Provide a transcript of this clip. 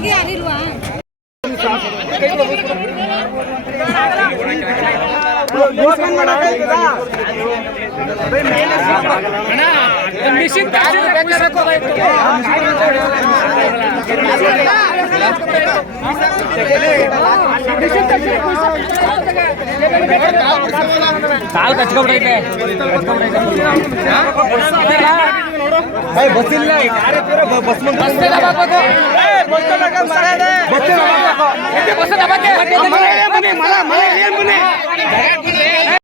ಒಳಗೆ ಯಾರಿಲ್ವಾ ಕಾಲು ಕಚ್ಕೊಬಿಡೈತೆ ಬಸ್ ಇಲ್ಲ ಬಸ್ મારા મારા મને